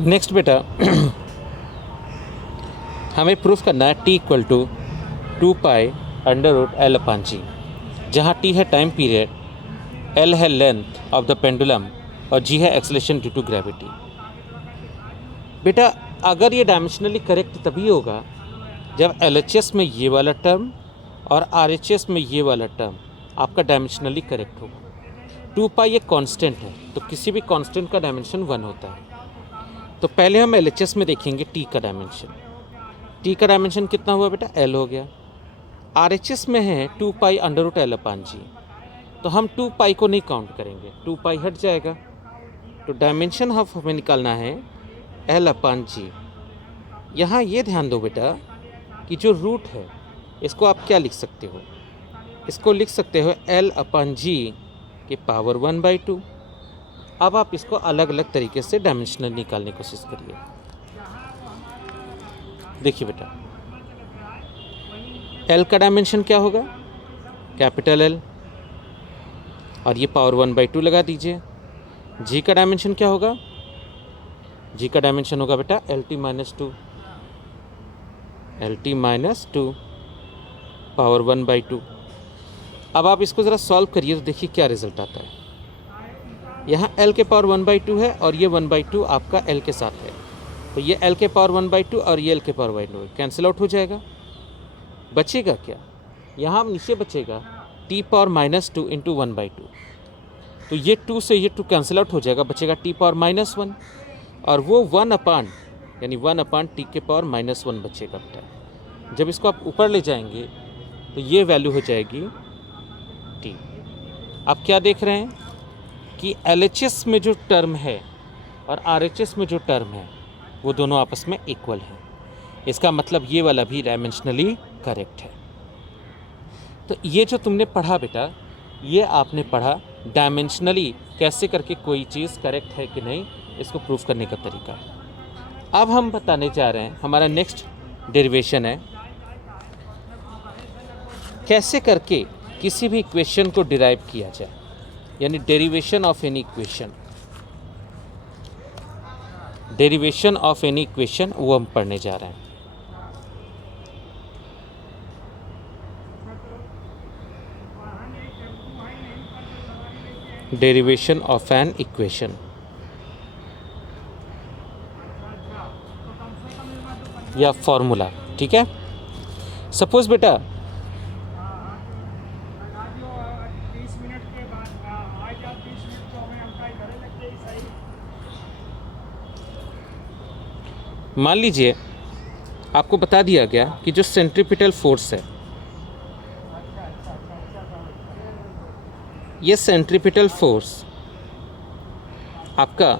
Next बेटा हमें proof करना है टी इक्वल टू 2π√L/g, जहाँ टी है टाइम पीरियड, L है लेंथ ऑफ द पेंडुलम और g है एक्सेलरेशन ड्यू टू ग्रेविटी। बेटा अगर ये डायमेंशनली करेक्ट तभी होगा जब LHS में ये वाला टर्म और RHS में ये वाला टर्म आपका डायमेंशनली करेक्ट होगा। 2π एक कांस्टेंट है, तो किसी भी कांस्टेंट का डायमेंशन 1 होता है। तो पहले हम LHS में देखेंगे टी का डायमेंशन। टी का डायमेंशन कितना हुआ बेटा? L हो गया। RHS में है 2π√L/g, तो हम 2π को नहीं काउंट करेंगे, 2π हट जाएगा। तो डायमेंशन ऑफ हमें निकालना है L/g। यहाँ ये ध्यान दो बेटा कि जो रूट है इसको आप क्या लिख सकते हो? इसको लिख सकते हो L/g के पावर 1/2। अब आप इसको अलग अलग तरीके से डायमेंशनल निकालने की कोशिश करिए। देखिए बेटा L का डायमेंशन क्या होगा? कैपिटल L, और ये पावर 1/2 लगा दीजिए। G का डायमेंशन क्या होगा? G का डायमेंशन होगा बेटा LT-2, LT-2 पावर 1/2। अब आप इसको ज़रा सॉल्व करिए तो देखिए क्या रिजल्ट आता है। यहाँ L के पावर 1/2 है और ये 1/2 आपका L के साथ है, तो ये L के पावर 1/2 और ये L के पावर 1/2 कैंसिल आउट हो जाएगा। बचेगा क्या? यहाँ नीचे बचेगा T⁻² इंटू 1/2, तो ये 2 से ये 2 कैंसिल आउट हो जाएगा, बचेगा T⁻1 और वो 1 यानी 1/T के पावर -1 बचेगा बेटा। जब इसको आप ऊपर ले जाएंगे तो ये वैल्यू हो जाएगी T। आप क्या देख रहे हैं कि LHS में जो टर्म है और RHS में जो टर्म है वो दोनों आपस में इक्वल हैं। इसका मतलब ये वाला भी डायमेंशनली करेक्ट है। तो ये जो तुमने पढ़ा बेटा, ये आपने पढ़ा डायमेंशनली कैसे करके कोई चीज़ करेक्ट है कि नहीं, इसको प्रूफ करने का तरीका। अब हम बताने जा रहे हैं, हमारा नेक्स्ट डेरिवेशन है कैसे करके किसी भी इक्वेशन को डिराइव किया जाए, यानी derivation of any equation. Derivation of any equation वो हम पढ़ने जा रहे हैं। डेरिवेशन ऑफ एन इक्वेशन या फॉर्मूला, ठीक है। सपोज बेटा मान लीजिए आपको बता दिया गया कि जो सेंट्रीपिटल फोर्स है, ये सेंट्रीपिटल फोर्स आपका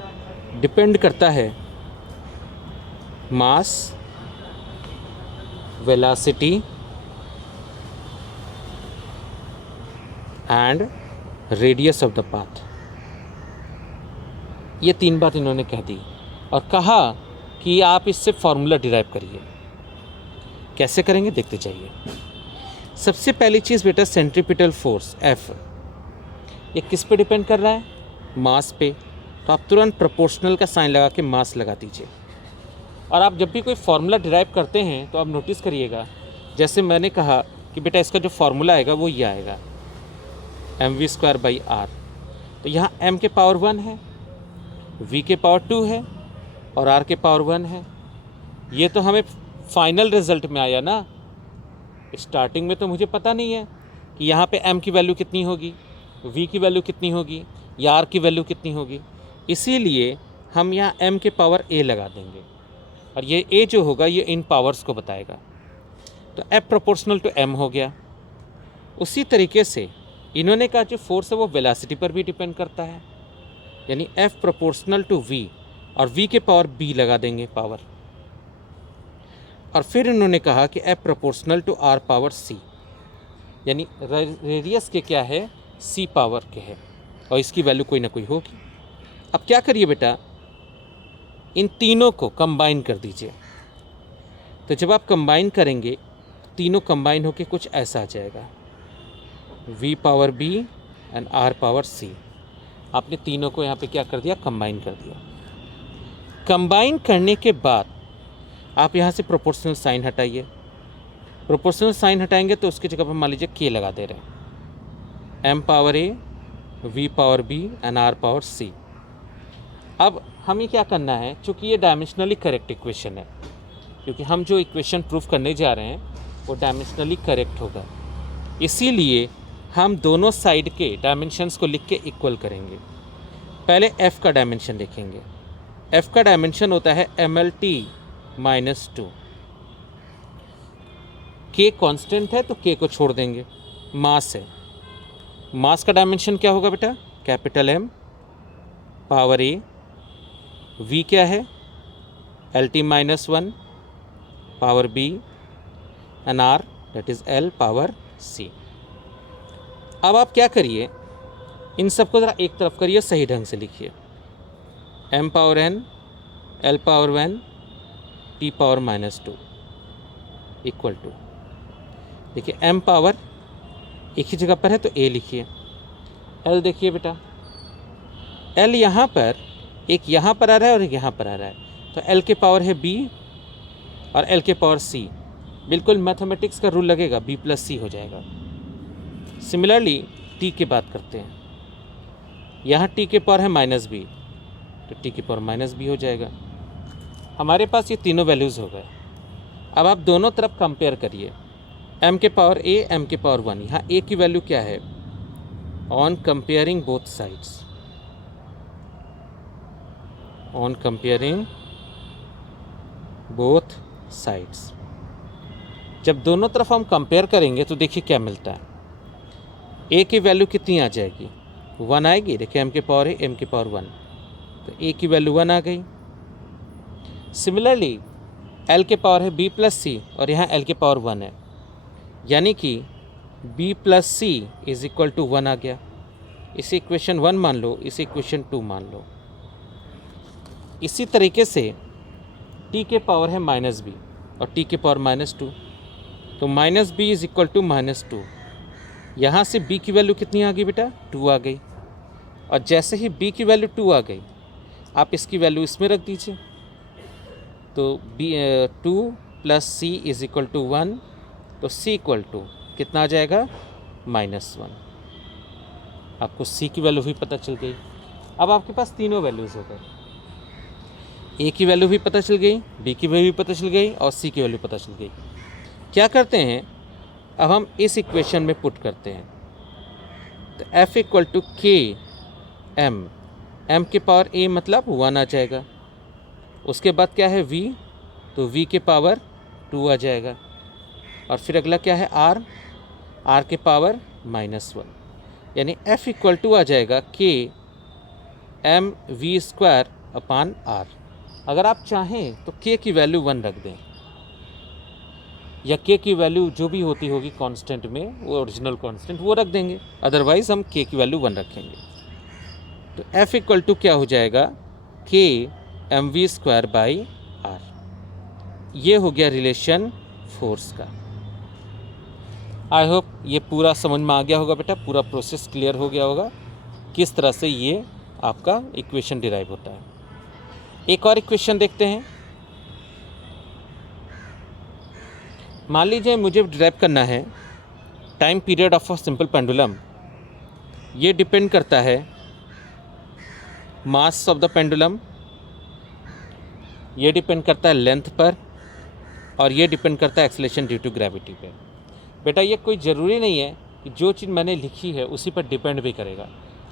डिपेंड करता है mass, velocity and radius of the path. ये 3 बात इन्होंने कह दी और कहा कि आप इससे फॉर्मूला डिराइव करिए। कैसे करेंगे देखते जाइए। सबसे पहली चीज़ बेटा, सेंट्रीपिटल फोर्स F ये किस पे डिपेंड कर रहा है? मास पे। तो आप तुरंत प्रोपोर्शनल का साइन लगा के मास लगा दीजिए। और आप जब भी कोई फार्मूला डिराइव करते हैं तो आप नोटिस करिएगा, जैसे मैंने कहा कि बेटा इसका जो फार्मूला आएगा वो ये आएगा mv²/r। तो यहाँ m के पावर 1 है, v के पावर 2 है और r के पावर 1 है। ये तो हमें फाइनल रिजल्ट में आया ना, स्टार्टिंग में तो मुझे पता नहीं है कि यहाँ पे m की वैल्यू कितनी होगी, v की वैल्यू कितनी होगी या r की वैल्यू कितनी होगी। इसीलिए हम यहाँ m के पावर a लगा देंगे और ये a जो होगा ये इन पावर्स को बताएगा। तो F प्रोपोर्शनल टू m हो गया। उसी तरीके से इन्होंने कहा जो फोर्स है वो वेलोसिटी पर भी डिपेंड करता है, यानी F प्रोपोर्शनल टू v और v के पावर b लगा देंगे पावर। और फिर इन्होंने कहा कि F proportional to r power c, यानी रेडियस के क्या है, c पावर के है और इसकी वैल्यू कोई ना कोई होगी। अब क्या करिए बेटा, इन तीनों को कंबाइन कर दीजिए। तो जब आप कंबाइन करेंगे तीनों कंबाइन होके कुछ ऐसा आ जाएगा, v power b and r power c। आपने तीनों को यहाँ पे क्या कर दिया, कंबाइन कर दिया। कंबाइन करने के बाद आप यहाँ से प्रोपोर्शनल साइन हटाइए। प्रोपोर्शनल साइन हटाएंगे तो उसकी जगह पर मान लीजिए के लगा दे रहे हैं, m power a, v power b and r power c। अब हमें क्या करना है, चूँकि ये डायमेंशनली करेक्ट इक्वेशन है, क्योंकि हम जो इक्वेशन प्रूफ करने जा रहे हैं वो डायमेंशनली करेक्ट होगा, इसीलिए हम दोनों साइड के डायमेंशंस को लिख के इक्वल करेंगे। पहले f का डायमेंशन देखेंगे। f का डायमेंशन होता है mlt -2। k कांस्टेंट है तो k को छोड़ देंगे, मास है, मास का डायमेंशन क्या होगा बेटा, capital M power a, v क्या है lt -1 power b and r that is l power c। अब आप क्या करिए, इन सबको ज़रा एक तरफ करिए, सही ढंग से लिखिए, m power n, l power 1, t power -2 equal to, देखिए m पावर एक ही जगह पर है तो a लिखिए, l देखिए बेटा, l यहाँ पर एक यहाँ पर आ रहा है और एक यहाँ पर आ रहा है, तो l के पावर है b और l के पावर c, बिल्कुल मैथमेटिक्स का रूल लगेगा, b प्लस c हो जाएगा। सिमिलरली t की बात करते हैं, यहाँ t के पावर है -b तो t के पावर -b हो जाएगा। हमारे पास ये तीनों वैल्यूज़ हो गए। अब आप दोनों तरफ कंपेयर करिए, m के पावर a, m के पावर 1, यहाँ a की वैल्यू क्या है, on comparing both sides, on comparing both sides, जब दोनों तरफ हम कंपेयर करेंगे तो देखिए क्या मिलता है, a की वैल्यू कितनी आ जाएगी, 1 आएगी, देखिए m के पावर है, m के पावर 1, तो a की वैल्यू 1 आ गई। सिमिलरली l के पावर है b प्लस c और यहाँ l के पावर 1 है, यानी कि b plus c is equal to 1 आ गया। इसे इक्वेशन 1 मान लो, इसे इक्वेशन 2 मान लो। इसी तरीके से t के पावर है -b और t के पावर -2, तो -b इज इक्वल टू -2। यहाँ से b की वैल्यू कितनी आ गई बेटा, 2 आ गई, और जैसे ही b की वैल्यू 2 आ गई, आप इसकी वैल्यू इसमें रख दीजिए, तो b 2 plus c is equal to 1, तो c इक्वल टू कितना आ जाएगा, -1। आपको c की वैल्यू भी पता चल गई। अब आपके पास तीनों वैल्यूज़ हो गए, a की वैल्यू भी पता चल गई, b की वैल्यू भी पता चल गई और c की वैल्यू पता चल गई। क्या करते हैं, अब हम इस इक्वेशन में पुट करते हैं, तो f equal to k m, m के पावर a मतलब 1 आ जाएगा, उसके बाद क्या है v, तो v के पावर 2 आ जाएगा, और फिर अगला क्या है r, r के पावर -1, यानी f इक्वल टू आ जाएगा k m v square upon r। अगर आप चाहें तो k की वैल्यू 1 रख दें, या k की वैल्यू जो भी होती होगी कांस्टेंट में, वो ओरिजिनल कांस्टेंट वो रख देंगे, अदरवाइज़ हम k की वैल्यू 1 रखेंगे। तो f इक्वल टू क्या हो जाएगा, k mv square by r। ये हो गया रिलेशन फोर्स का। आई होप ये पूरा समझ में आ गया होगा बेटा, पूरा प्रोसेस क्लियर हो गया होगा किस तरह से ये आपका इक्वेशन डिराइव होता है। एक और इक्वेशन देखते हैं। मान लीजिए मुझे डिराइव करना है time period of a simple pendulum. ये डिपेंड करता है मास ऑफ द पेंडुलम, ये डिपेंड करता है लेंथ पर, और ये डिपेंड करता है एक्सेलेरेशन ड्यू टू ग्रेविटी पे। बेटा ये कोई ज़रूरी नहीं है कि जो चीज़ मैंने लिखी है उसी पर डिपेंड भी करेगा।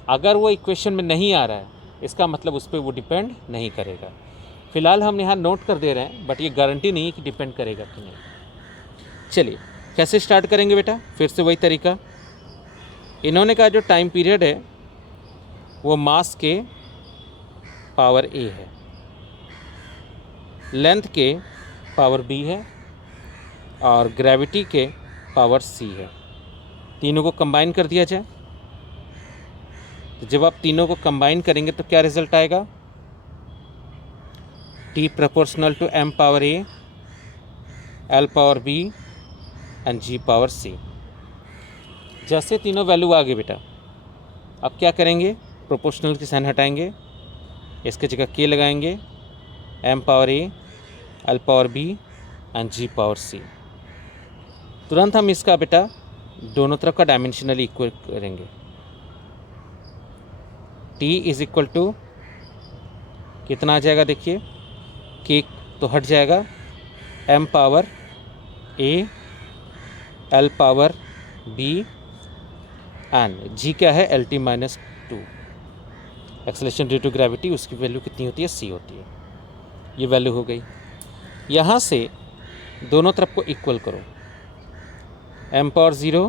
अगर वो इक्वेशन में नहीं आ रहा है इसका मतलब उस पर वो डिपेंड नहीं करेगा। फ़िलहाल हम यहाँ नोट कर दे रहे हैं, बट ये गारंटी नहीं है कि डिपेंड करेगा कि नहीं। चलिए कैसे स्टार्ट करेंगे बेटा, फिर से वही तरीका। इन्होंने कहा जो टाइम पीरियड है वो मास के पावर a है, लेंथ के पावर b है, और ग्रेविटी के पावर c है। तीनों को कंबाइन कर दिया जाए, तो जब आप तीनों को कंबाइन करेंगे तो क्या रिजल्ट आएगा, t proportional to m power a, l power b and g power c। जैसे तीनों वैल्यू आ गए बेटा, अब क्या करेंगे, प्रोपोर्शनल की साइन हटाएंगे, इसके जगह k लगाएंगे, m power a, l power b and g power c। तुरंत हम इसका बेटा दोनों तरफ का डायमेंशनली इक्वल करेंगे। t इज इक्वल टू कितना आ जाएगा देखिए, k तो हट जाएगा, m power a, l power b and g क्या है, lt minus 2। Acceleration due to gravity, उसकी वैल्यू कितनी होती है, c होती है। ये वैल्यू हो गई। यहाँ से दोनों तरफ को इक्वल करो, m power 0,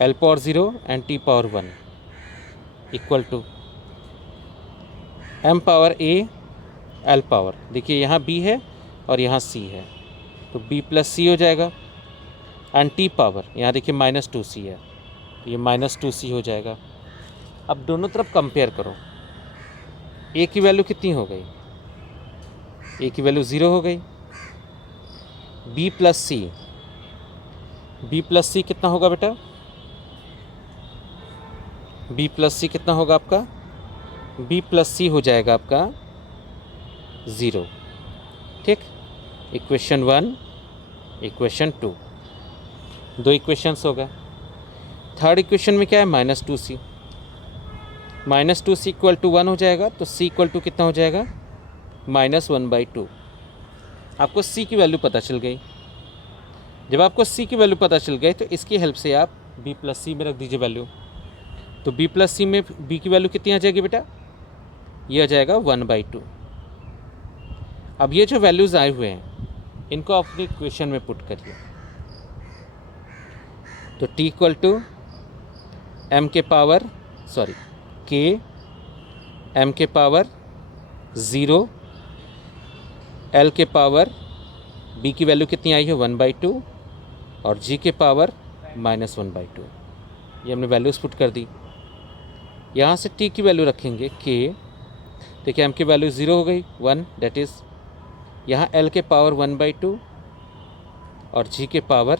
l power 0 and t power 1 equal to m power a, l power, देखिए यहाँ b है और यहाँ c है, तो b प्लस c हो जाएगा एंड t पावर, यहाँ देखिए माइनस 2c है, तो ये माइनस 2c हो जाएगा। अब दोनों तरफ कंपेयर करो, a की वैल्यू कितनी हो गई, a की वैल्यू 0 हो गई, b प्लस c कितना होगा बेटा, b प्लस c कितना होगा आपका, b प्लस c हो जाएगा आपका 0। ठीक, इक्वेशन 1, इक्वेशन 2, दो इक्वेशंस हो गए। थर्ड इक्वेशन में क्या है, minus 2c, minus 2c equal to 1 हो जाएगा, तो c इक्वल टू कितना हो जाएगा, माइनस 1/2। आपको c की वैल्यू पता चल गई। जब आपको c की वैल्यू पता चल गई तो इसकी हेल्प से आप b प्लस c में रख दीजिए वैल्यू, तो b प्लस c में b की वैल्यू कितनी आ जाएगी बेटा, ये आ जाएगा 1/2। अब ये जो वैल्यूज़ आए हुए हैं इनको अपनी इक्वेशन में पुट करिए, तो t इक्वल टू m के पावर k m के पावर 0, l के पावर b की वैल्यू कितनी आई है 1/2 और g के पावर माइनस 1/2। ये हमने वैल्यूज़ पुट कर दी। यहाँ से t की वैल्यू रखेंगे k, देखिए m की वैल्यू 0 हो गई 1, डेट इज़ यहाँ l के पावर 1/2 और g के पावर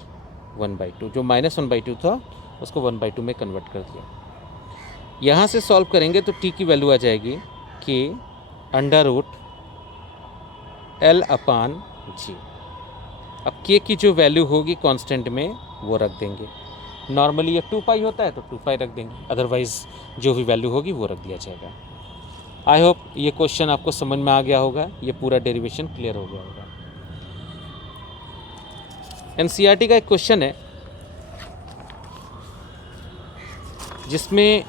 1/2, जो माइनस 1/2 था उसको 1/2 में कन्वर्ट कर दिया। यहाँ से सॉल्व करेंगे तो t की वैल्यू आ जाएगी k अंडर रूट l अपान g। अब k की जो वैल्यू होगी कांस्टेंट में वो रख देंगे, नॉर्मली ये 2 पाई होता है तो 2 पाई रख देंगे, अदरवाइज़ जो भी वैल्यू होगी वो रख दिया जाएगा। आई होप ये क्वेश्चन आपको समझ में आ गया होगा, ये पूरा डेरिवेशन क्लियर हो गया होगा। एनसीईआरटी का एक क्वेश्चन है जिसमें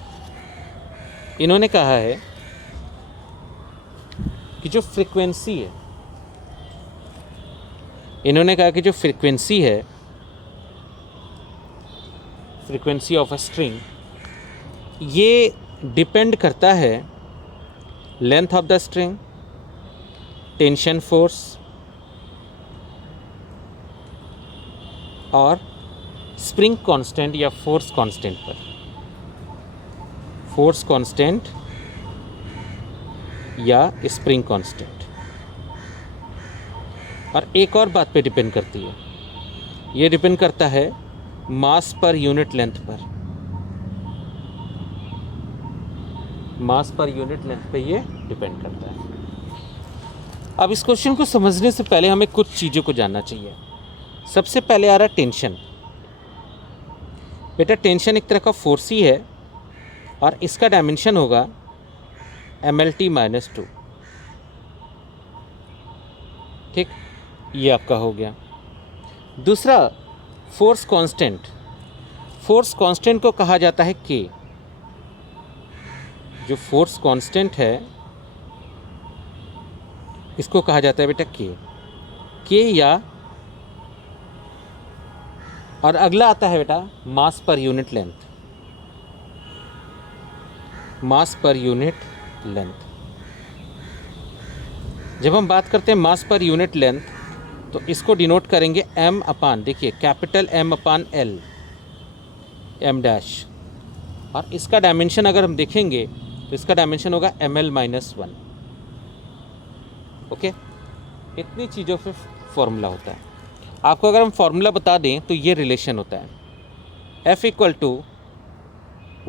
इन्होंने कहा है कि जो फ्रीक्वेंसी है, इन्होंने कहा कि जो फ्रीक्वेंसी है, फ्रीक्वेंसी ऑफ अ स्ट्रिंग, ये डिपेंड करता है length of the string, tension force और स्प्रिंग कांस्टेंट या फोर्स कांस्टेंट पर, फोर्स कांस्टेंट या स्प्रिंग कांस्टेंट। और एक और बात पे डिपेंड करती है, ये डिपेंड करता है मास पर यूनिट लेंथ पर, मास पर यूनिट लेंथ पे ये डिपेंड करता है। अब इस क्वेश्चन को समझने से पहले हमें कुछ चीज़ों को जानना चाहिए। सबसे पहले आ रहा है टेंशन। बेटा टेंशन एक तरह का फोर्स ही है और इसका डायमेंशन होगा MLT-2। ठीक, ये आपका हो गया। दूसरा फोर्स कांस्टेंट, फोर्स कांस्टेंट को कहा जाता है K। जो फोर्स कांस्टेंट है इसको कहा जाता है बेटा K या, और अगला आता है बेटा मास पर यूनिट लेंथ, मास पर यूनिट लेंथ। जब हम बात करते हैं मास पर यूनिट लेंथ तो इसको डिनोट करेंगे m अपान, देखिए कैपिटल M अपान L, m डैश, और इसका डायमेंशन अगर हम देखेंगे तो इसका डायमेंशन होगा ML-1। ओके, इतनी चीज़ों पे फॉर्मूला होता है। आपको अगर हम फॉर्मूला बता दें तो ये रिलेशन होता है F equal to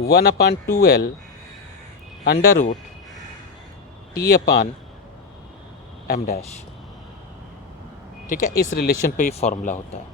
1/2L under root T upon m dash. ठीक है, इस रिलेशन पे ये फॉर्मूला होता है।